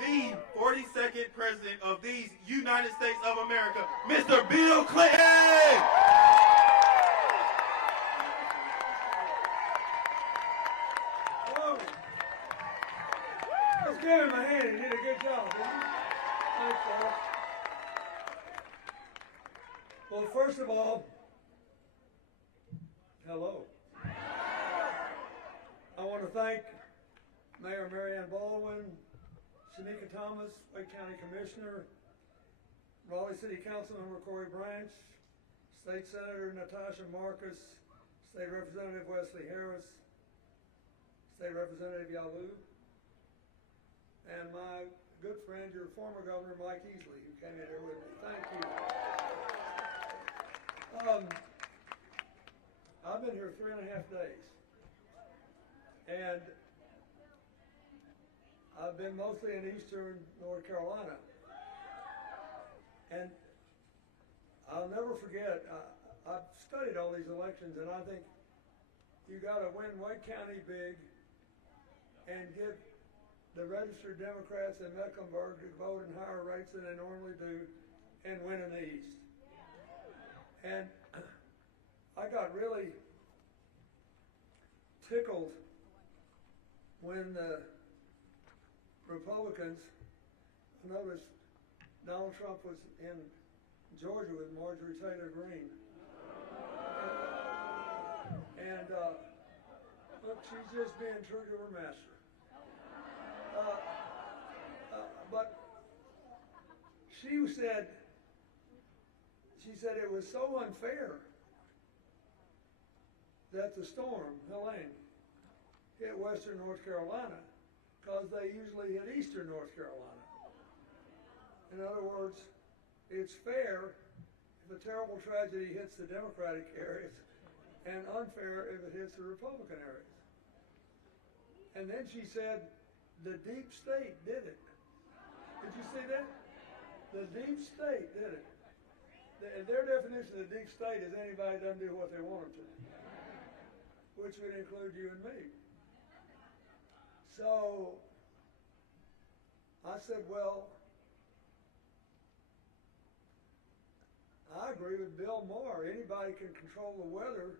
the 42nd President of these United States of America, Mr. Bill Clinton. Whoa. Let's give him a hand. He did a good job, didn't he? Thanks, Paul. Well, first of all, hello. I want to thank Mayor Marianne Baldwin, Shanika Thomas, Wake County Commissioner, Raleigh City Councilmember Corey Branch, State Senator Natasha Marcus, State Representative Wesley Harris, State Representative Yalu, and my good friend, your former governor, Mike Easley, who came in here with me. Thank you. I've been here 3.5 days, and I've been mostly in eastern North Carolina, and I'll never forget, I've studied all these elections, and I think you gotta win Wake County big and get the registered Democrats in Mecklenburg to vote in higher rates than they normally do and win in the East. And I got really tickled when the Republicans, I noticed Donald Trump was in Georgia with Marjorie Taylor Greene. And look, she's just being true to her master. But she said it was so unfair that the storm, Helene, hit western North Carolina because they usually hit eastern North Carolina. In other words, it's fair if a terrible tragedy hits the Democratic areas and unfair if it hits the Republican areas. And then she said, the deep state did it. Did you see that? The deep state did it. Their definition of the deep state is anybody doesn't do what they want them to, which would include you and me. So I said, well, I agree with Bill Maher. Anybody can control the weather.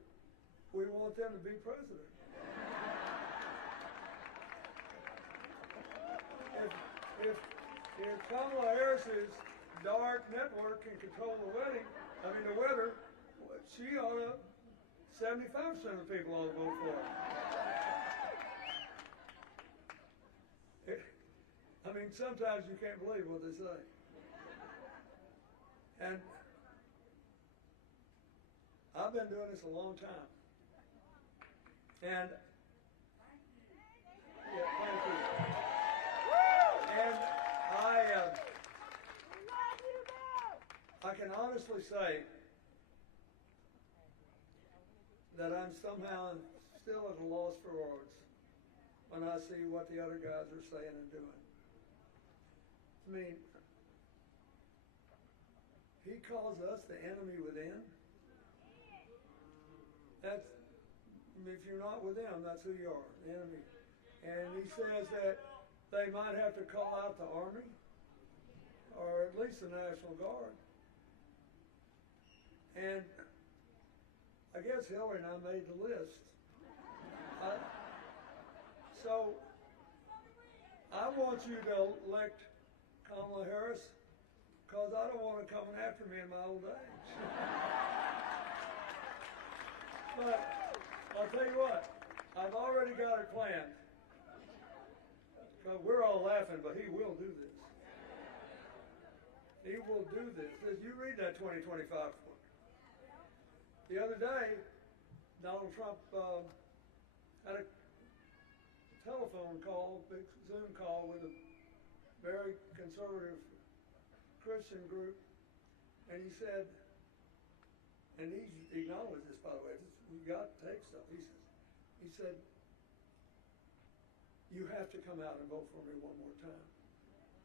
We want them to be president. If Kamala Harris's dark network can control the weather, she ought to, 75% of the people ought to vote for her. I mean, sometimes you can't believe what they say. And I've been doing this a long time. And, yeah, thank you. And I can honestly say that I'm somehow still at a loss for words when I see what the other guys are saying and doing. I mean, he calls us the enemy within. That's, if you're not with them, that's who you are, the enemy. And he says that they might have to call out the Army, or at least the National Guard. And I guess Hillary and I made the list. So I want you to elect Kamala Harris because I don't want her coming after me in my old age. But I'll tell you what, I've already got it planned. Because we're all laughing, but he will do this. He will do this. As you read that 2025 report. The other day, Donald Trump had a telephone call, big Zoom call with a very conservative Christian group, and he said, and he acknowledged this, by the way, we got to take stuff. He said, you have to come out and vote for me one more time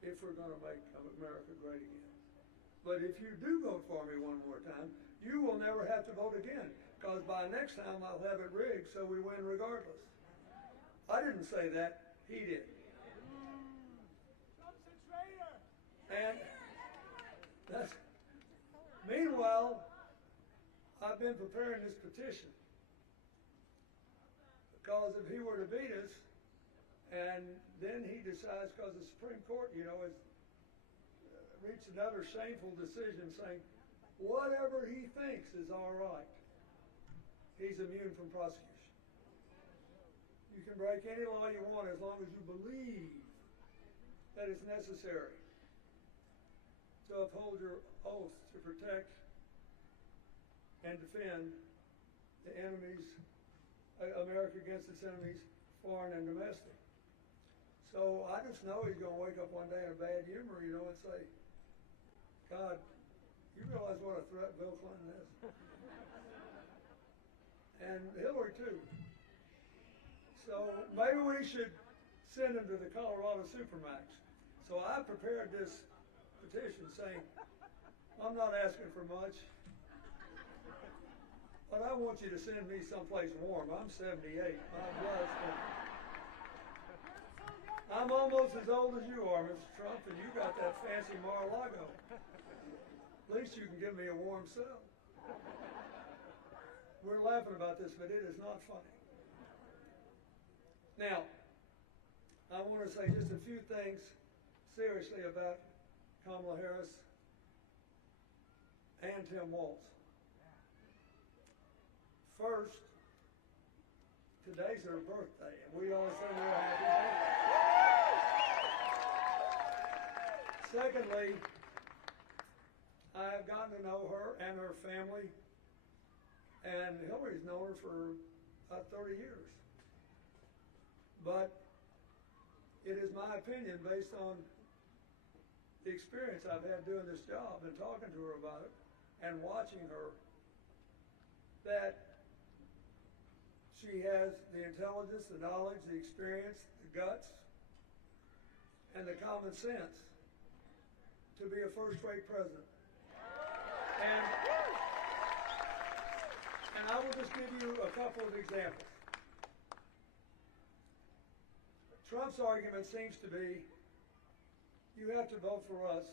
if we're going to make America great again. But if you do vote for me one more time, you will never have to vote again, because by next time I'll have it rigged so we win regardless. I didn't say that, he did. I've been preparing this petition because if he were to beat us, and then he decides, because the Supreme Court, you know, has reached another shameful decision saying whatever he thinks is all right, he's immune from prosecution. You can break any law you want as long as you believe that it's necessary to uphold your oath to protect and defend the enemies, America against its enemies, foreign and domestic. So I just know he's going to wake up one day in a bad humor, you know, and say, God, you realize what a threat Bill Clinton is? And Hillary too. So maybe we should send him to the Colorado Supermax. So I prepared this petition saying, I'm not asking for much, but I want you to send me someplace warm. I'm 78. I'm blessed. I'm almost as old as you are, Mr. Trump, and you got that fancy Mar-a-Lago. At least you can give me a warm cell. We're laughing about this, but it is not funny. Now, I want to say just a few things seriously about Kamala Harris and Tim Walz. First, today's her birthday, and we all send her a happy birthday. Secondly, I have gotten to know her and her family, and Hillary's known her for about 30 years. But it is my opinion, based on the experience I've had doing this job and talking to her about it and watching her, that she has the intelligence, the knowledge, the experience, the guts, and the common sense to be a first-rate president. And I will just give you a couple of examples. Trump's argument seems to be, you have to vote for us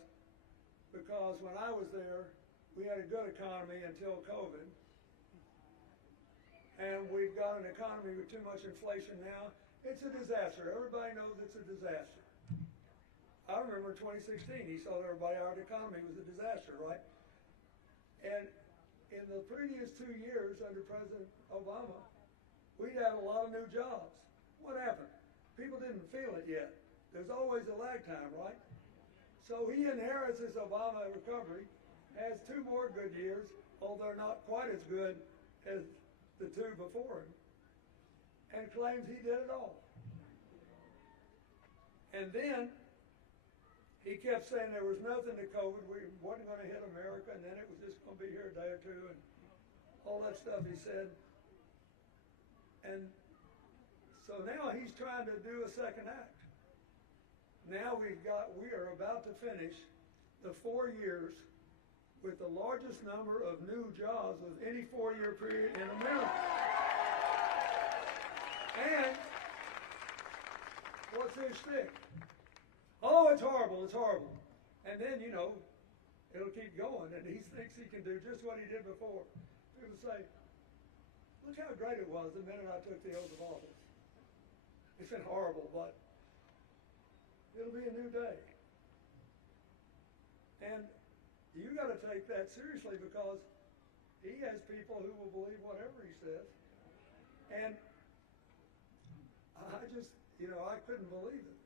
because when I was there, we had a good economy until COVID. And we've got an economy with too much inflation now. It's a disaster. Everybody knows it's a disaster. I remember in 2016, he told everybody our economy was a disaster, right? And in the previous 2 years under President Obama, we'd had a lot of new jobs. What happened? People didn't feel it yet. There's always a lag time, right? So he inherits this Obama recovery, has 2 more good years, although they're not quite as good as the 2 before him, and claims he did it all. And then he kept saying there was nothing to COVID, we wasn't going to hit America, and then it was just going to be here a day or two, and all that stuff he said. And so now he's trying to do a second act. Now we are about to finish the 4 years with the largest number of new jobs of any 4-year period in America. And what's his shtick? Oh, it's horrible, it's horrible. And then, you know, it'll keep going, and he thinks he can do just what he did before. People say, look how great it was the minute I took the oath of office. It's been horrible, but it'll be a new day. And you got to take that seriously because he has people who will believe whatever he says. And I just, you know, I couldn't believe it.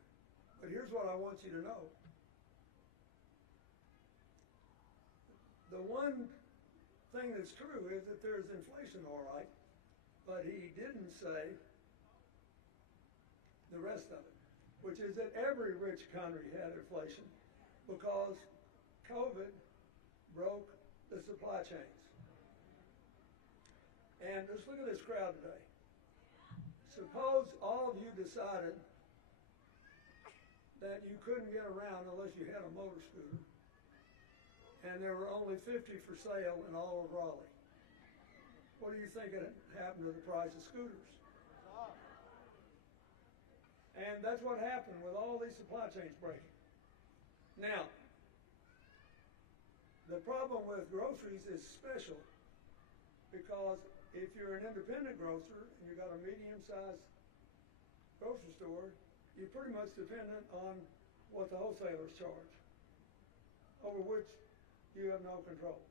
But here's what I want you to know. The one thing that's true is that there's inflation, all right, but he didn't say the rest of it, which is that every rich country had inflation because COVID broke the supply chains. And let's look at this crowd today. Suppose all of you decided that you couldn't get around unless you had a motor scooter, and there were only 50 for sale in all of Raleigh. What do you think had happened to the price of scooters? And that's what happened with all these supply chains breaking. Now, the problem with groceries is special because if you're an independent grocer and you got a medium-sized grocery store, you're pretty much dependent on what the wholesalers charge, over which you have no control.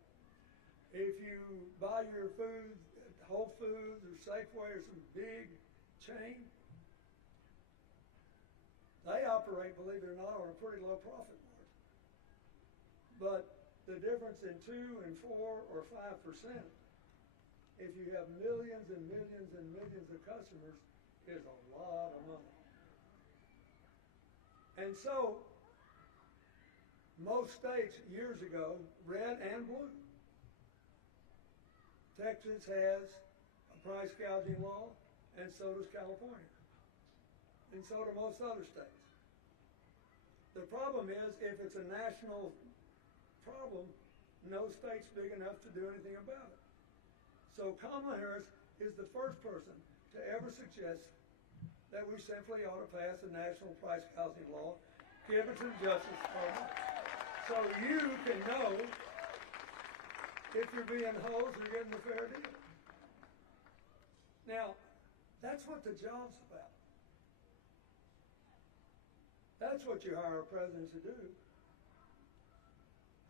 If you buy your food at Whole Foods or Safeway or some big chain, they operate, believe it or not, on a pretty low profit margin. But the difference in 2 and 4 or 5%, if you have millions and millions and millions of customers, is a lot of money. And so, most states years ago, red and blue, Texas has a price gouging law, and so does California. And so do most other states. The problem is, if it's a national problem, no state's big enough to do anything about it. So Kamala Harris is the first person to ever suggest that we simply ought to pass a national price gouging law, give it to the Justice Department, so you can know if you're being hosed or getting a fair deal. Now, that's what the job's about. That's what you hire a president to do.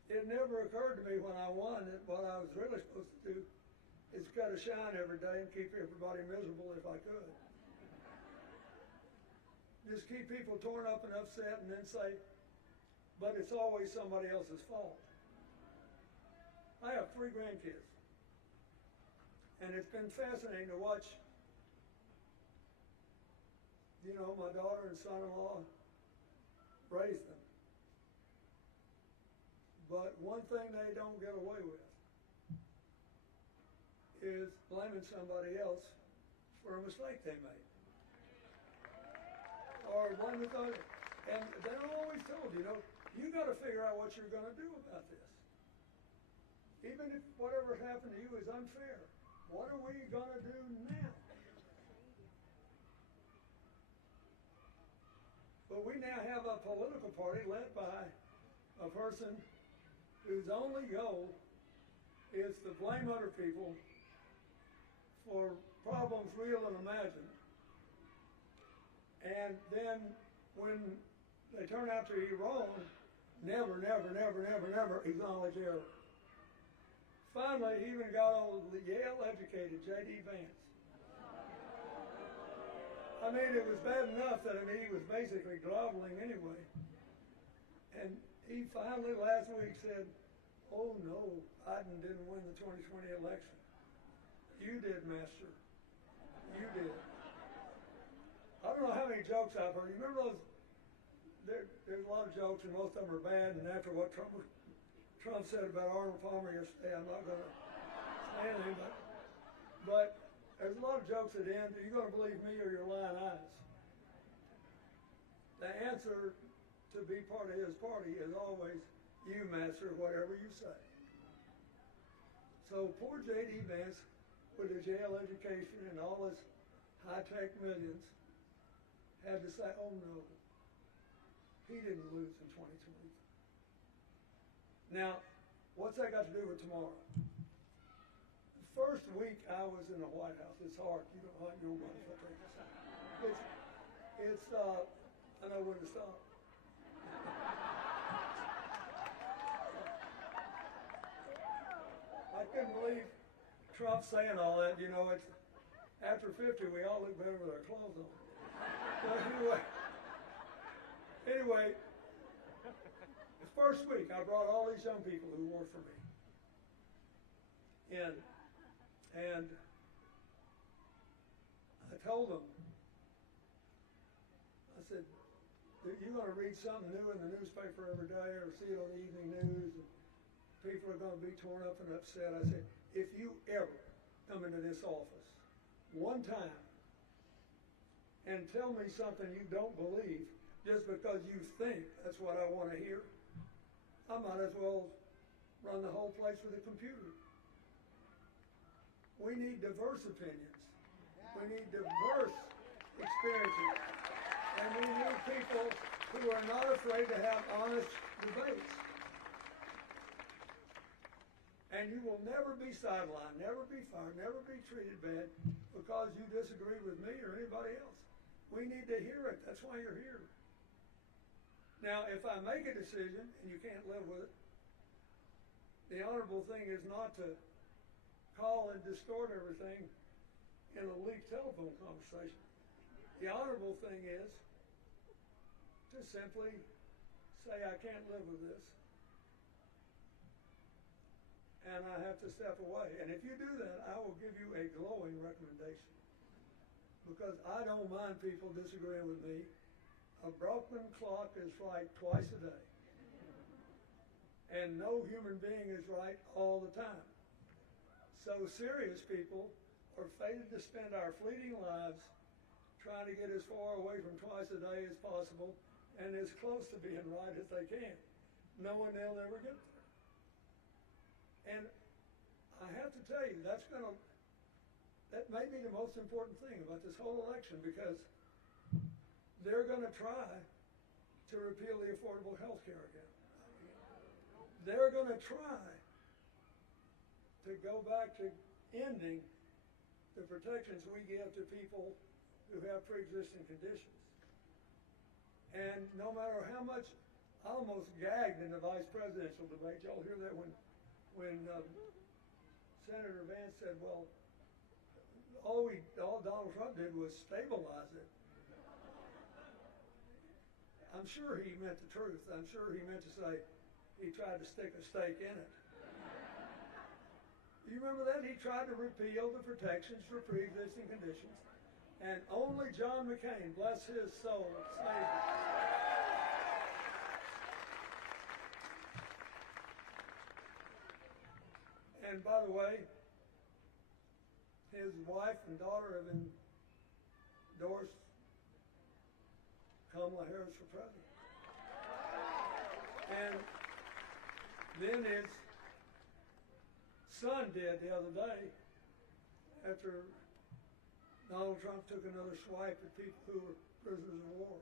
It never occurred to me when I won that what I was really supposed to do is cut a shine every day and keep everybody miserable if I could. Just keep people torn up and upset and then say, but it's always somebody else's fault. I have 3 grandkids. And it's been fascinating to watch, my daughter and son-in-law raise them. But one thing they don't get away with is blaming somebody else for a mistake they made. Or blaming others. And they're always told, you got to figure out what you're going to do about this. Even if whatever happened to you is unfair, what are we going to do now? But we now have a political party led by a person whose only goal is to blame other people for problems real and imagined. And then when they turn out to be wrong, never acknowledge error. Finally, he even got on the Yale-educated J.D. Vance. I mean, it was bad enough that he was basically groveling anyway. And he finally last week said, oh no, Biden didn't win the 2020 election. You did, Master. You did. I don't know how many jokes I've heard. You remember those? There's a lot of jokes, and most of them are bad. And after what Trump said about Arnold Palmer yesterday, I'm not going to say anything. But there's a lot of jokes at the end. Are you going to believe me or your lying eyes? The answer to be part of his party is always, you, Master, whatever you say. So poor J.D. Vance, with his Yale education and all his high-tech millions, had to say, oh no, he didn't lose in 2020. Now, what's that got to do with tomorrow? The first week I was in the White House, it's hard. You don't hunt your money. I know when to stop. I couldn't believe Trump saying all that. It's after 50, we all look better with our clothes on. But anyway, the first week I brought all these young people who work for me in, and I told them, I said, you're going to read something new in the newspaper every day or see it on the evening news, and people are going to be torn up and upset. I said, if you ever come into this office one time and tell me something you don't believe just because you think that's what I want to hear, I might as well run the whole place with a computer. We need diverse opinions. We need diverse experiences. And we need people who are not afraid to have honest debates. And you will never be sidelined, never be fired, never be treated bad because you disagree with me or anybody else. We need to hear it. That's why you're here. Now, if I make a decision and you can't live with it, the honorable thing is not to call and distort everything in a leaked telephone conversation. The honorable thing is to simply say, I can't live with this, and I have to step away. And if you do that, I will give you a glowing recommendation, because I don't mind people disagreeing with me. A broken clock is right twice a day, and no human being is right all the time. So serious people are fated to spend our fleeting lives trying to get as far away from twice a day as possible and as close to being right as they can, knowing they'll never get there. And I have to tell you, that may be the most important thing about this whole election, because they're going to try to repeal the Affordable Health Care again. They're going to try to go back to ending the protections we give to people who have pre-existing conditions. And no matter how much, I almost gagged in the vice presidential debate. Y'all hear that when Senator Vance said, well, all Donald Trump did was stabilize it. I'm sure he meant the truth. I'm sure he meant to say he tried to stick a stake in it. You remember that? He tried to repeal the protections for pre-existing conditions. And only John McCain, bless his soul, saved it. And by the way, his wife and daughter have endorsed Kamala Harris for president. And then his son did the other day, after Donald Trump took another swipe at people who were prisoners of war.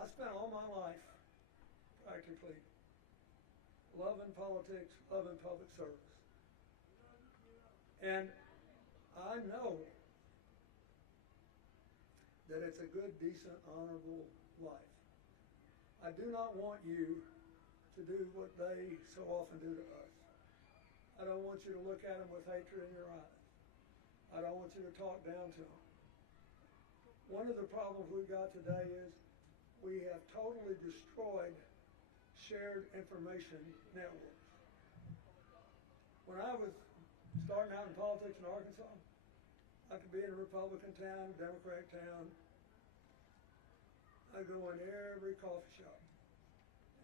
I spent all my life, practically, loving politics, loving public service. And I know that it's a good, decent, honorable life. I do not want you to do what they so often do to us. I don't want you to look at them with hatred in your eyes. I don't want you to talk down to them. One of the problems we've got today is we have totally destroyed shared information networks. When I was starting out in politics in Arkansas, I could be in a Republican town, Democratic town. I go in every coffee shop,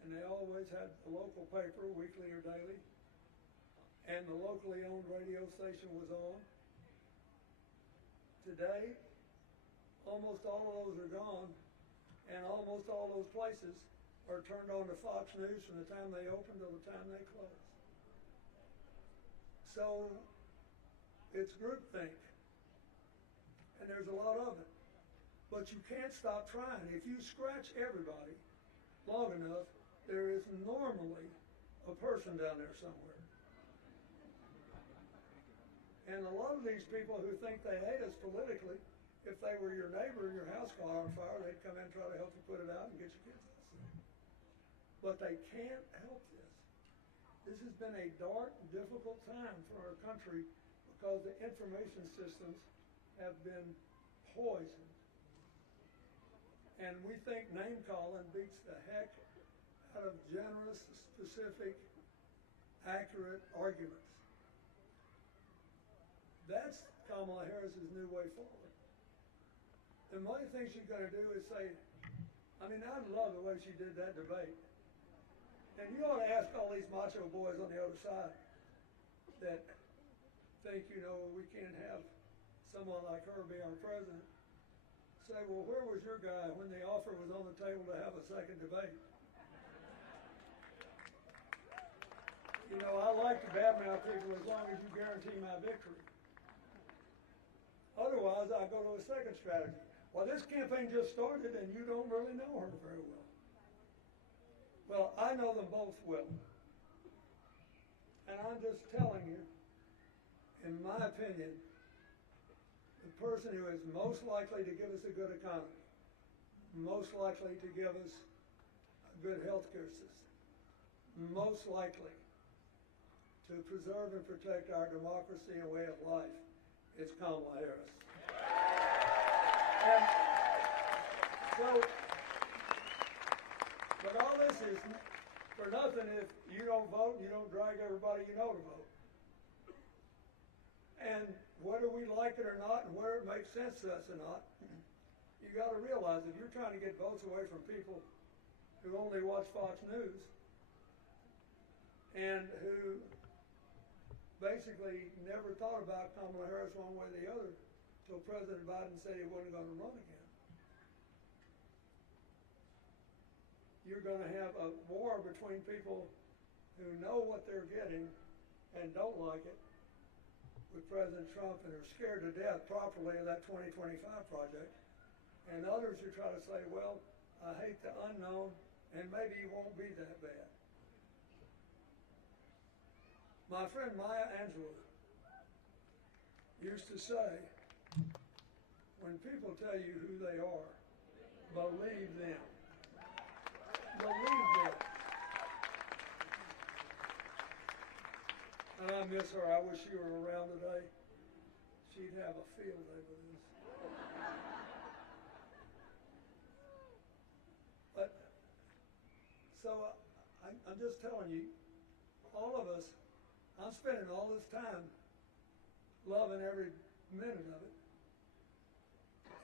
and they always had the local paper, weekly or daily, and the locally owned radio station was on. Today, almost all of those are gone, and almost all those places are turned on to Fox News from the time they open to the time they close. So it's groupthink, and there's a lot of it. But you can't stop trying. If you scratch everybody long enough, there is normally a person down there somewhere. And a lot of these people who think they hate us politically, if they were your neighbor and your house caught on fire, they'd come in and try to help you put it out and get your kids out. But they can't help this. This has been a dark, difficult time for our country because the information systems have been poisoned. And we think name calling beats the heck out of generous, specific, accurate arguments. That's Kamala Harris's new way forward. And one of the things she's going to do is say, I mean, I love the way she did that debate. And you ought to ask all these macho boys on the other side that think, you know, we can't have someone like her be our president. Say, well, where was your guy when the offer was on the table to have a second debate? You know, I like to badmouth people as long as you guarantee my victory. Otherwise, I go to a second strategy. Well, this campaign just started and you don't really know her very well. Well, I know them both will. And I'm just telling you, in my opinion, the person who is most likely to give us a good economy, most likely to give us a good healthcare system, most likely to preserve and protect our democracy and way of life is Kamala Harris. And so, but all this is for nothing if you don't vote and you don't drag everybody you know to vote. And whether we like it or not and whether it makes sense to us or not, you got to realize if you're trying to get votes away from people who only watch Fox News and who basically never thought about Kamala Harris one way or the other until President Biden said he wasn't going to run again. You're going to have a war between people who know what they're getting and don't like it with President Trump and are scared to death properly of that 2025 project, and others who try to say, well, I hate the unknown and maybe it won't be that bad. My friend Maya Angelou used to say, when people tell you who they are, believe them. Believe them. And I miss her. I wish she were around today. She'd have a field day with this. But, so I'm just telling you, all of us, I'm spending all this time loving every minute of it.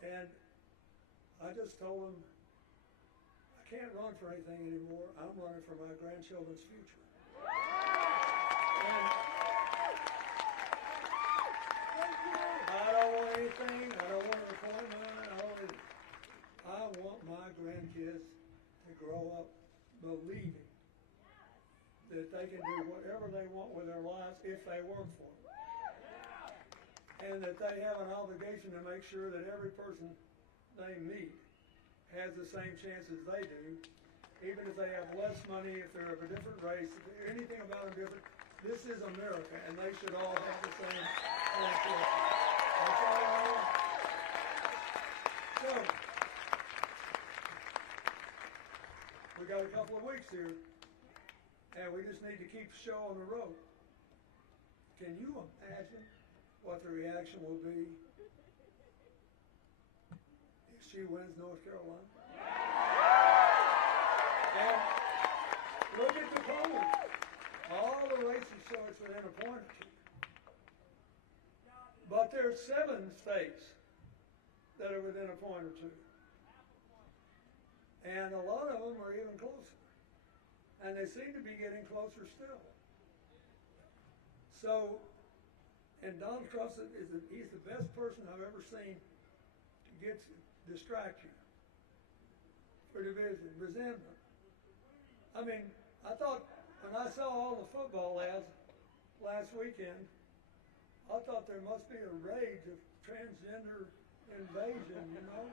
And I just told them, I can't run for anything anymore. I'm running for my grandchildren's future. And I don't want anything. I don't want an appointment. I want my grandkids to grow up believing that they can do whatever they want with their lives if they work for it. And that they have an obligation to make sure that every person they meet has the same chances they do, even if they have less money, if they're of a different race, if anything about them different. This is America, and they should all have the same opportunity. That's all I want. So, we got a couple of weeks here, and we just need to keep the show on the road. Can you imagine what the reaction will be if she wins North Carolina? And look at the polls. All the races show it's within a point or two. But there's 7 states that are within a point or two. And a lot of them are even closer. And they seem to be getting closer still. So, and Donald Trump he's the best person I've ever seen to distract you for division, resentment. I mean, I thought when I saw all the football ads last weekend, I thought there must be a rage of transgender invasion, you know?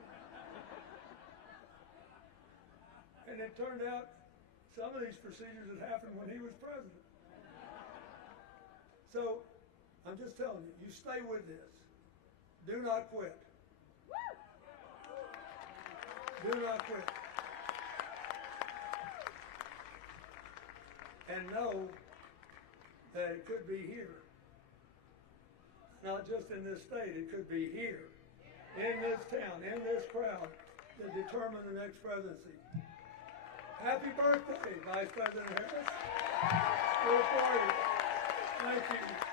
And it turned out some of these procedures had happened when he was president. So, I'm just telling you, you stay with this. Do not quit. Do not quit. And know that it could be here. Not just in this state, it could be here, in this town, in this crowd, to determine the next presidency. Happy birthday, Vice President Harris. Good for you. Thank you.